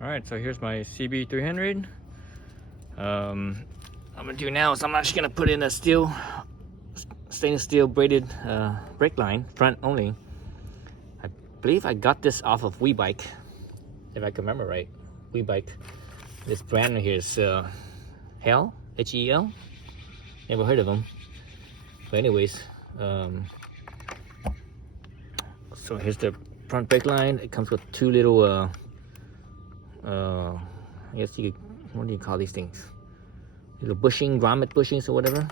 Alright, so here's my CB300. I'm gonna do now is I'm actually gonna put in a stainless steel braided brake line, front only. I believe I got this off of WeBike, if I can remember right. WeBike. This brand right here is Hel, H-E-L. Never heard of them. But anyways, so here's the front brake line. It comes with two little I guess you could, what do you call these things? Little bushing, grommet bushings or whatever.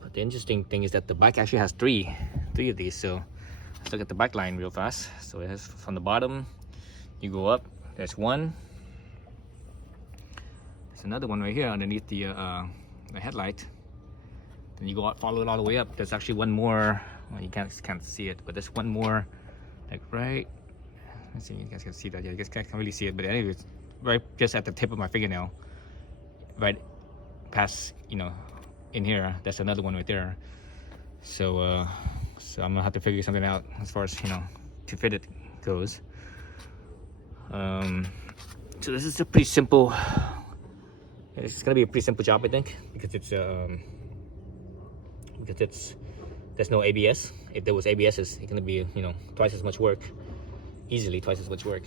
But the interesting thing is that the bike actually has three of these. So let's look at the bike line real fast. So it has from the bottom, you go up, there's one. There's another one right here underneath the headlight. Then you go out, follow it all the way up. There's actually one more. Well, you can't see it, but there's one more, like right. Let's see, you guys can see that. Yeah, you guys can't really see it, but anyways, right just at the tip of my fingernail, right past, in here. That's another one right there. So, so I'm gonna have to figure something out as far as to fit it goes. So this is a pretty simple. It's gonna be a pretty simple job, I think, because there's no ABS. If there was ABS, it's gonna be twice as much work, easily twice as much work.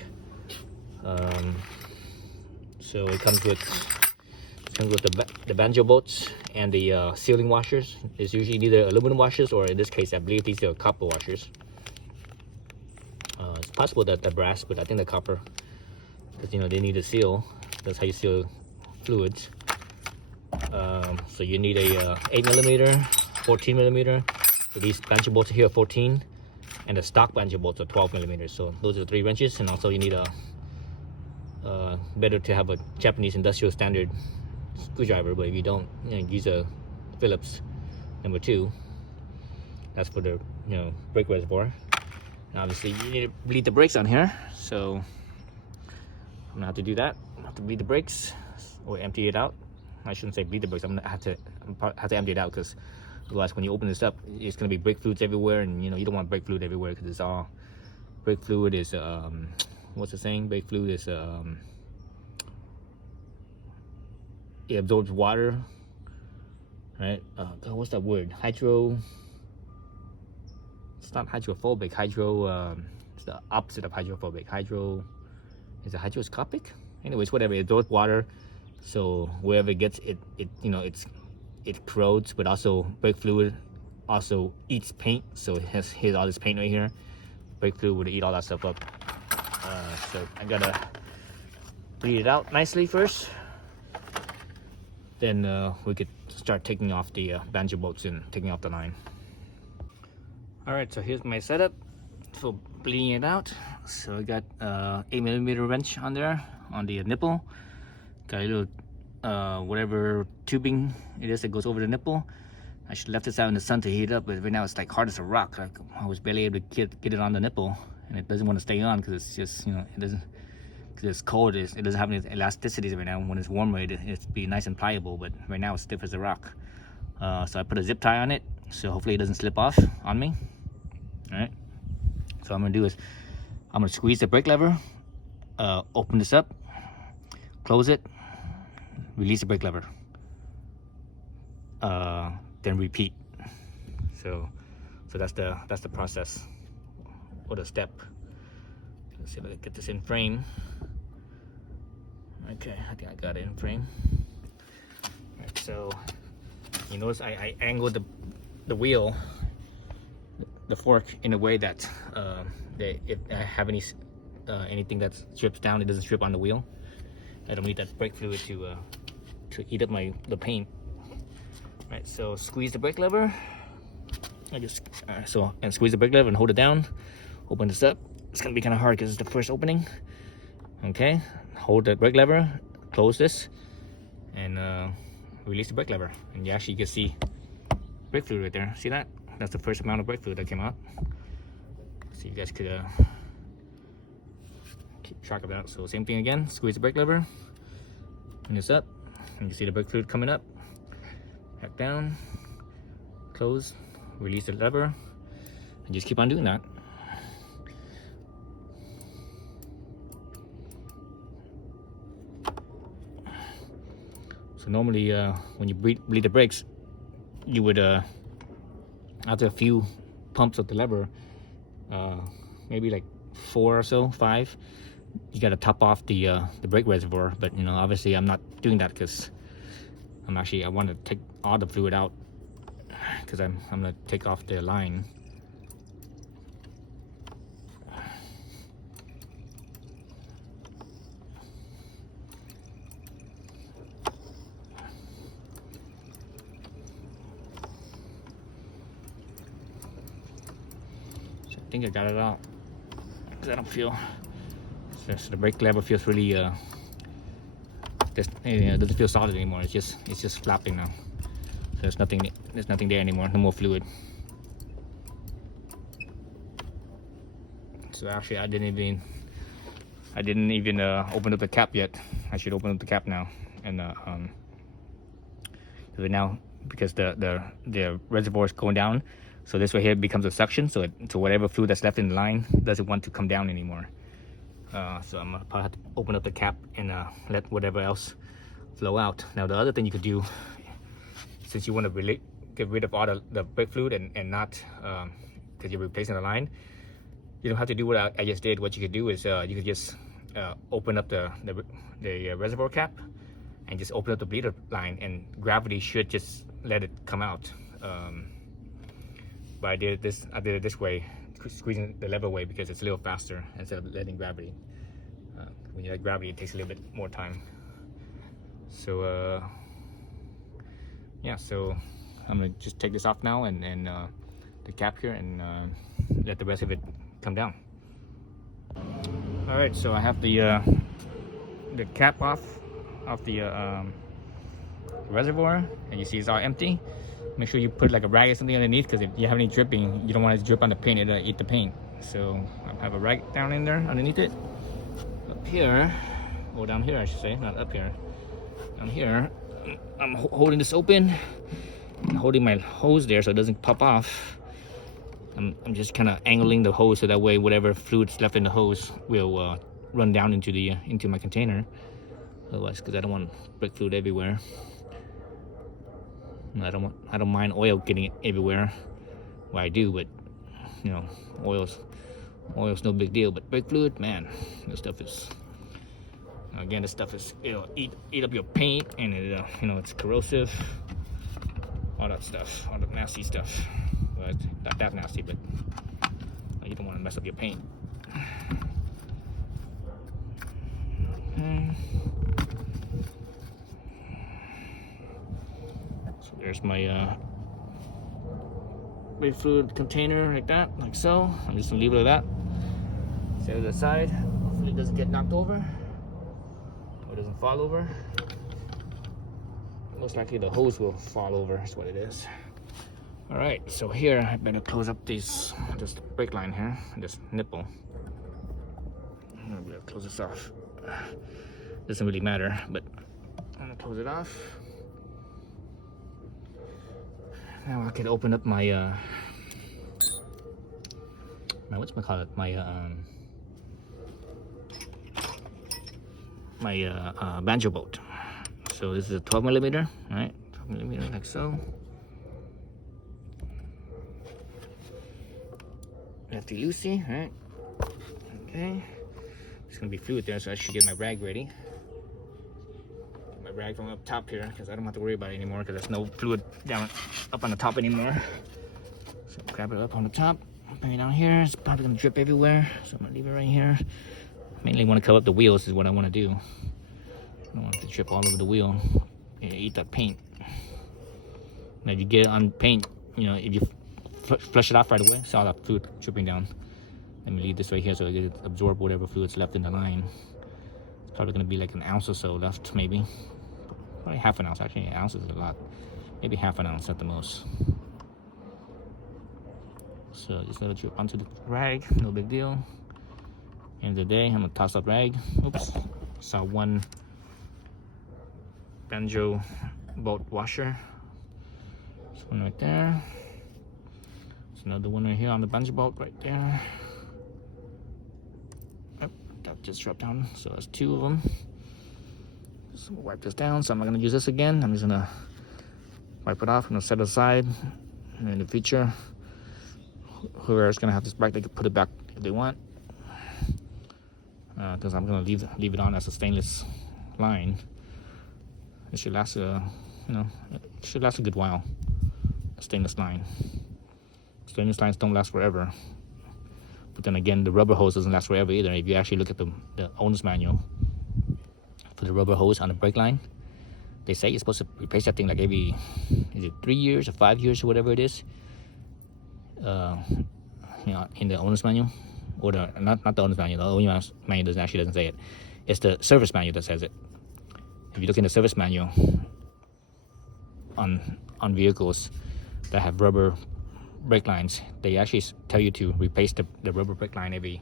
So it comes with the banjo bolts and the sealing washers. It's usually either aluminum washers or in this case, I believe these are copper washers. It's possible that the brass, but I think the copper, because they need to seal. That's how you seal fluids. So you need a 8mm, 14mm. So these banjo bolts here are 14, and the stock banjo bolts are 12mm. So those are the 3 wrenches, and also you need better to have a Japanese industrial standard screwdriver. But if you don't, use a Phillips #2. That's for the brake reservoir. And obviously you need to bleed the brakes on here, so I'm gonna have to do that. I have to bleed the brakes or empty it out. I shouldn't say bleed the brakes. I'm gonna have to empty it out, because otherwise when you open this up, it's gonna be brake fluids everywhere, and you don't want brake fluid everywhere, because it's all brake fluid is what's the saying? Brake fluid is it absorbs water, right? God, what's that word? It's not hydrophobic. It's the opposite of hydrophobic. Is it hydroscopic? Anyways, whatever. It absorbs water, so wherever it gets, it corrodes. But also brake fluid also eats paint. So here's all this paint right here. Brake fluid would eat all that stuff up. So I gotta bleed it out nicely first. Then we could start taking off the banjo bolts and taking off the line. Alright, so here's my setup for bleeding it out. So I got 8mm wrench on there, on the nipple. Got a little whatever tubing it is that goes over the nipple. I should have left this out in the sun to heat up, but right now it's like hard as a rock. I was barely able to get it on the nipple, and it doesn't want to stay on because it's just, it doesn't, because it's cold. It doesn't have any elasticities right now. When it's warmer, it'd be nice and pliable, but right now it's stiff as a rock. So I put a zip tie on it, so hopefully it doesn't slip off on me. All right. So what I'm gonna do is I'm gonna squeeze the brake lever, open this up, close it, release the brake lever, then repeat. So that's the process, or the step. Let's see if I can get this in frame. Okay, I think I got it in frame. Right, so you notice I angled the wheel, the fork, in a way that if I have anything that strips down, it doesn't strip on the wheel. I don't need that brake fluid to eat up the paint. Right, so squeeze the brake lever. And squeeze the brake lever and hold it down. Open this up. It's gonna be kind of hard because it's the first opening. Okay, hold the brake lever, close this, and release the brake lever, and you actually can see brake fluid right there. See that? That's the first amount of brake fluid that came out. So you guys could keep track of that. So same thing again. Squeeze the brake lever, and this up, and you see the brake fluid coming up. Back down, close, release the lever, and just keep on doing that. So normally when you bleed the brakes, you would after a few pumps of the lever, maybe like 4 or so, 5, you got to top off the brake reservoir. But you know, obviously I'm not doing that because I want to take all the fluid out, because I'm gonna take off the line. So I think I got it out, because I don't feel so the brake lever feels really doesn't feel solid anymore. It's just flapping now. So there's nothing there anymore. No more fluid. So actually, I didn't even open up the cap yet. I should open up the cap now, and because the reservoir is going down, so this right here becomes a suction. So whatever fluid that's left in the line doesn't want to come down anymore. So I'm gonna probably have to open up the cap and let whatever else flow out. Now the other thing you could do, since you want to get rid of all the brake fluid and not because you're replacing the line, you don't have to do what I just did. What you could do is you could just open up the reservoir cap and just open up the bleeder line, and gravity should just let it come out. But I did it this way, squeezing the lever away, because it's a little faster instead of letting gravity. When you let gravity, it takes a little bit more time. So yeah, so I'm gonna just take this off now and the cap here, and let the rest of it come down. All right, so I have the cap off the reservoir, and you see it's all empty. Make sure you put like a rag or something underneath, because if you have any dripping, you don't want it to drip on the paint. It'll eat the paint. So I have a rag down in there underneath it. Up here, or down here I should say, not up here. Down here, I'm holding this open. I'm holding my hose there so it doesn't pop off. I'm just kind of angling the hose so that way whatever fluid's left in the hose will run down into my container. Otherwise, because I don't want brake fluid everywhere. I don't mind oil getting everywhere. Well, I do, but you know, oil's no big deal. But brake fluid, man, this stuff is. Again, this stuff is, it'll eat up your paint, and it you know, it's corrosive. All that stuff, all the nasty stuff. Well, it's not that nasty, but you don't want to mess up your paint. Okay. So there's my brake fluid container, like that, like so. I'm just gonna leave it at that. Set it aside. Hopefully it doesn't get knocked over, or it doesn't fall over. Most likely the hose will fall over. That's what it is. All right, so here I better close up this brake line here, this nipple. I'm gonna close this off. Doesn't really matter, but I'm gonna close it off. Now I can open up my banjo bolt. So this is a 12 millimeter, right? 12 millimeter, like so. Lefty loosey, right? Okay. There's gonna be fluid there, so I should get my rag ready. Get my rag from up top here, because I don't have to worry about it anymore, because there's no fluid up on the top anymore. So grab it up on the top, bring it down here. It's probably gonna drip everywhere, so I'm gonna leave it right here. Mainly want to cover up the wheels is what I want to do. I don't want it to drip all over the wheel and eat that paint. Now if you get it on paint, you know, if you flush it off right away, see all that fluid dripping down. Let me leave this right here so it absorb whatever fluid's left in the line. It's probably going to be like an ounce or so left, maybe. Probably half an ounce, actually. An ounce is a lot. Maybe half an ounce at the most. So just let it drip onto the rag, no big deal. End of the day, I'm going to toss that rag. Oops, saw one banjo bolt washer. This one right there. There's another one right here on the banjo bolt right there. Oh, that just dropped down, so there's two of them. So we'll wipe this down. So I'm not gonna use this again. I'm just gonna wipe it off. I'm gonna set it aside. And in the future, whoever is gonna have this back, they can put it back if they want. Because I'm gonna leave it on as a stainless line. It should last it should last a good while. A stainless line. Stainless lines don't last forever. But then again, the rubber hose doesn't last forever either. If you actually look at the owner's manual for the rubber hose on the brake line, they say you're supposed to replace that thing like every, is it 3 years or 5 years or whatever it is. In the owner's manual, or not the owner's manual. The owner's manual doesn't say it. It's the service manual that says it. If you look in the service manual on vehicles that have rubber brake lines, they actually tell you to replace the rubber brake line every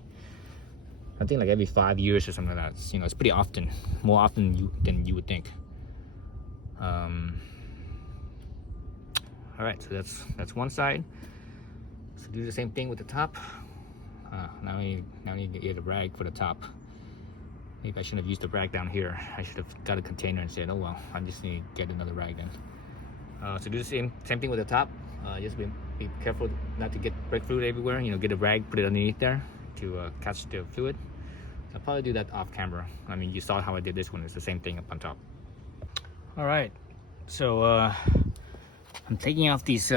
5 years or something like that. It's pretty often, more often than you would think. All right, so that's one side. So do the same thing with the top. Now I need to get a rag for the top. Maybe I shouldn't have used the rag down here. I should have got a container and said, oh well, I just need to get another rag then. So do the same thing with the top. Just be careful not to get brake fluid everywhere. Get a rag, put it underneath there to catch the fluid. I'll probably do that off camera. I mean, you saw how I did this one. It's the same thing up on top. All right, so I'm taking off these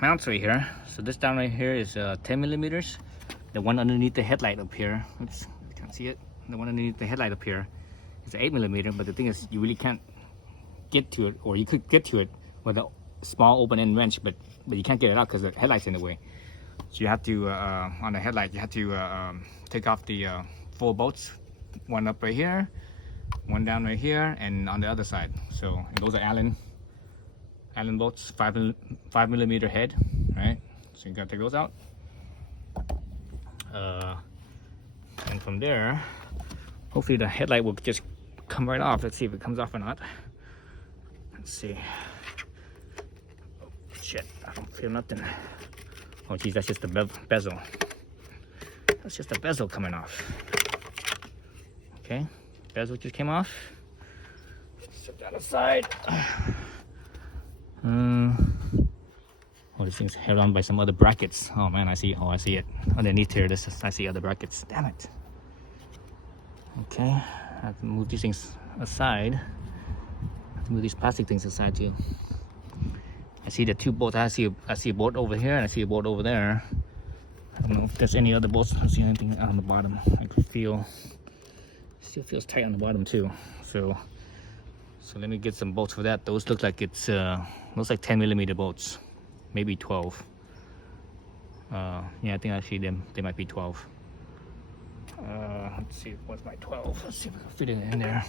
mounts right here. So this down right here is 10 millimeters. The one underneath the headlight up here, oops, you can't see it. The one underneath the headlight up here is 8 millimeter. But the thing is, you really can't get to it, or you could get to it with a small open end wrench, but you can't get it out because the headlight's in the way. So you have to, on the headlight, you have to take off the 4 bolts, one up right here, one down right here, and on the other side. So those are Allen bolts, 5 millimeter head, right? So you gotta take those out. And from there, hopefully the headlight will just come right off. Let's see if it comes off or not. Let's see. Oh, shit, I don't feel nothing. Oh geez, that's just the bezel. That's just the bezel coming off. Okay, bezel just came off. Set that aside. Oh, this thing's held on by some other brackets. Oh man, I see it. Underneath here, I see other brackets. Damn it. Okay, I have to move these things aside. I have to move these plastic things aside too. I see the 2 bolts. I see a bolt over here and I see a bolt over there. I don't know if there's any other bolts. I don't see anything on the bottom. I could feel, still feels tight on the bottom too. So let me get some bolts for that. Those look like it's looks like 10 millimeter bolts, maybe 12. Yeah, I think actually they might be 12. Let's see, what's my 12? Let's see if I can fit it in there.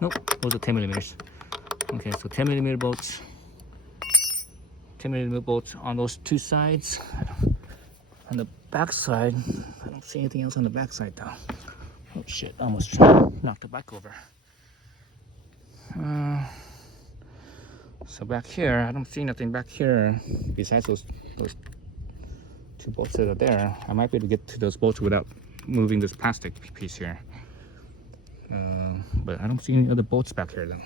Nope, those are 10 millimeters. Okay, so 10 millimeter bolts. 10 millimeter bolts on those 2 sides. On the back side, I don't see anything else on the back side though. Oh shit, almost knocked the bike over. So back here, I don't see nothing back here besides those 2 bolts that are there. I might be able to get to those bolts without moving this plastic piece here. But I don't see any other bolts back here then.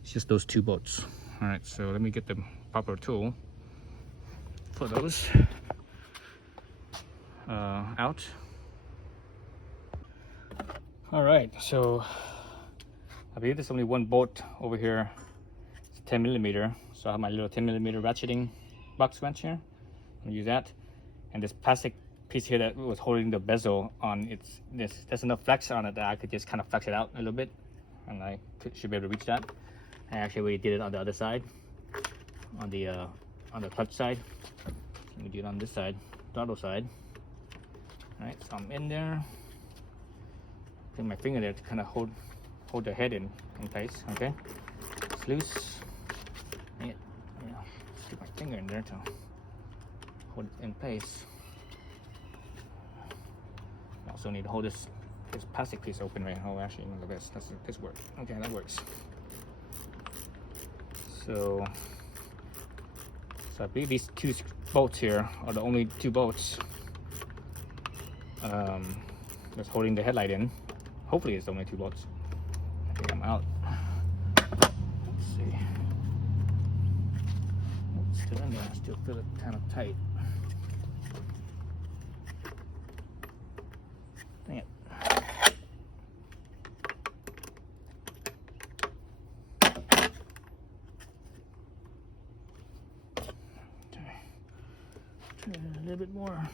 It's just those 2 bolts. Alright, so let me get the proper tool for those out. Alright, so I believe there's only 1 bolt over here. It's 10 millimeter. So I have my little 10 millimeter ratcheting box wrench here. I'm gonna use that. And this plastic piece here that was holding the bezel on, there's enough flex on it that I could just kind of flex it out a little bit, and I should be able to reach that. I actually already did it on the other side, on the clutch side. Let me do it on this side, throttle side. All right, so I'm in there. Put my finger there to kind of hold the head in place. Okay, it's loose. Yeah, stick my finger in there to hold it in place. I also need to hold this plastic piece open right. Oh, actually, no, this works. Okay, that works. So I believe these 2 bolts here are the only 2 bolts that's holding the headlight in. Hopefully it's only 2 bolts. I think I'm out. Let's see. It's still in there. I still feel it kind of tight. Dang it. Try a little bit more.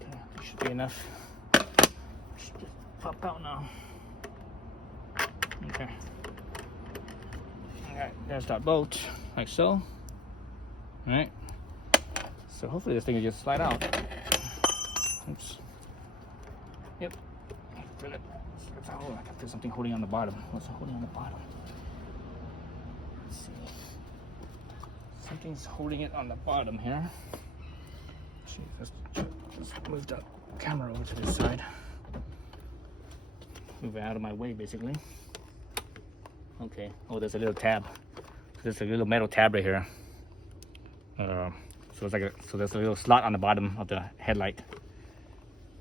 Okay, that should be enough. Should just pop out now. Okay. Alright, there's that bolt, like so. Alright. So hopefully this thing will just slide out. Oops. Yep. Feel it. Oh, I got feel something holding on the bottom. What's holding on the bottom? Let's see. Something's holding it on the bottom here. Jeez, let's move the camera over to this side. Move it out of my way, basically. Okay. Oh, there's a little tab. There's a little metal tab right here. So it's like so there's a little slot on the bottom of the headlight.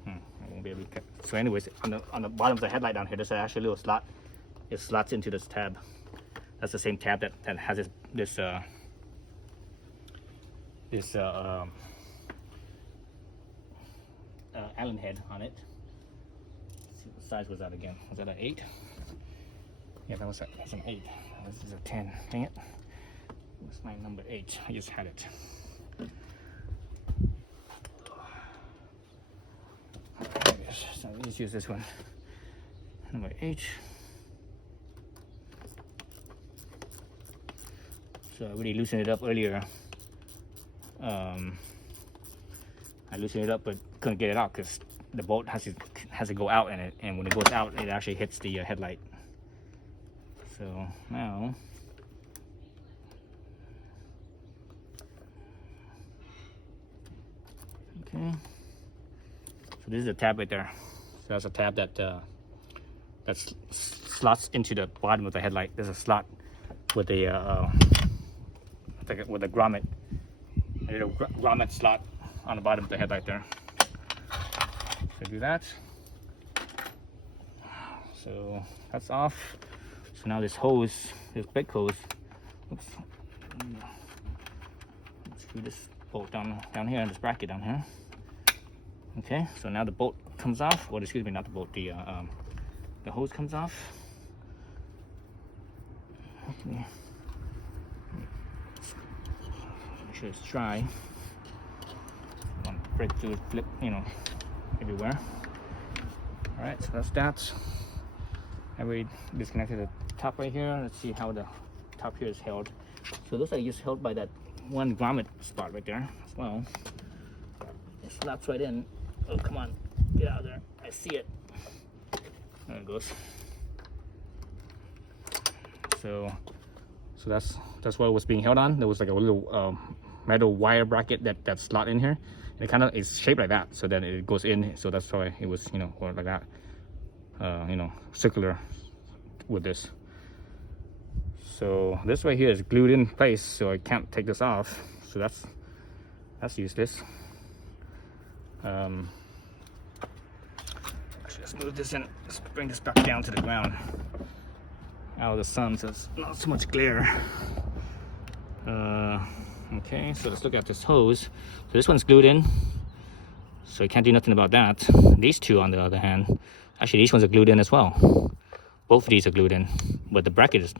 I won't be able to. So, anyways, on the bottom of the headlight down here, there's actually a little slot. It slots into this tab. That's the same tab that has this Allen head on it. Let's see what size was that again. Was that an 8? Yeah, that's an 8. This is a 10. Dang it. What's my number 8? I just had it. So let's use this one. Number 8. So I really loosened it up earlier. I loosened it up, but couldn't get it out because the bolt has to go out in it, and when it goes out, it actually hits the headlight. So now, okay. So this is a tab right there. So that's a tab that slots into the bottom of the headlight. There's a slot with a grommet, a little grommet slot on the bottom of the headlight there. So do that. So that's off. So now this hose, this brake hose, oops, screw this bolt down here, this bracket down here. Okay, so now the bolt comes off. Well, excuse me, not the bolt. The hose comes off. Okay. Make sure it's dry. Brake fluid flip, everywhere. All right, so that's that. I already disconnected the top right here. Let's see how the top here is held. So it looks like it's held by that one grommet spot right there as well. It slaps right in. Oh, come on, get out of there. I see it. There it goes. So that's what was being held on. There was like a little metal wire bracket that slot in here. And it kind of is shaped like that, so then it goes in. So that's why it was, or like that, circular with this. So this right here is glued in place, so I can't take this off. So that's useless. Let's move this in. Let's bring this back down to the ground, out of the sun, so it's not so much glare. Okay, so let's look at this hose. So this one's glued in, so you can't do nothing about that. These two, on the other hand, actually these ones are glued in as well. Both of these are glued in, but the bracket is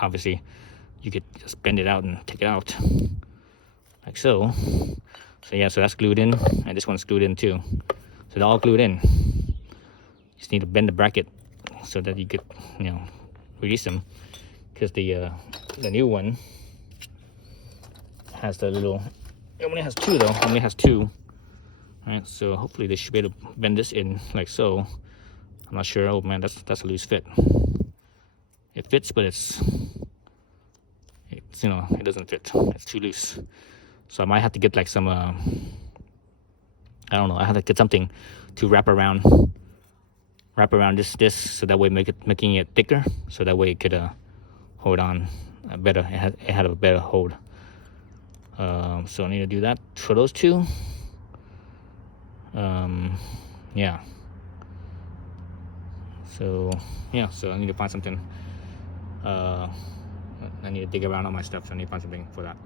obviously, you could just bend it out and take it out, like so. So yeah, so that's glued in, and this one's glued in too. So they're all glued in. You just need to bend the bracket so that you could, release them, because the new one has the little. It only has 2 though. It only has 2. All right, so hopefully they should be able to bend this in like so. I'm not sure. Oh man, that's a loose fit. It fits, but it's it doesn't fit. It's too loose. So I might have to get like some I don't know, I have to get something to wrap around this so that way making it thicker, so that way it could hold on better. It had a better hold. So I need to do that for those two. Yeah. So yeah, so I need to find something. I need to dig around on my stuff, so I need to find something for that.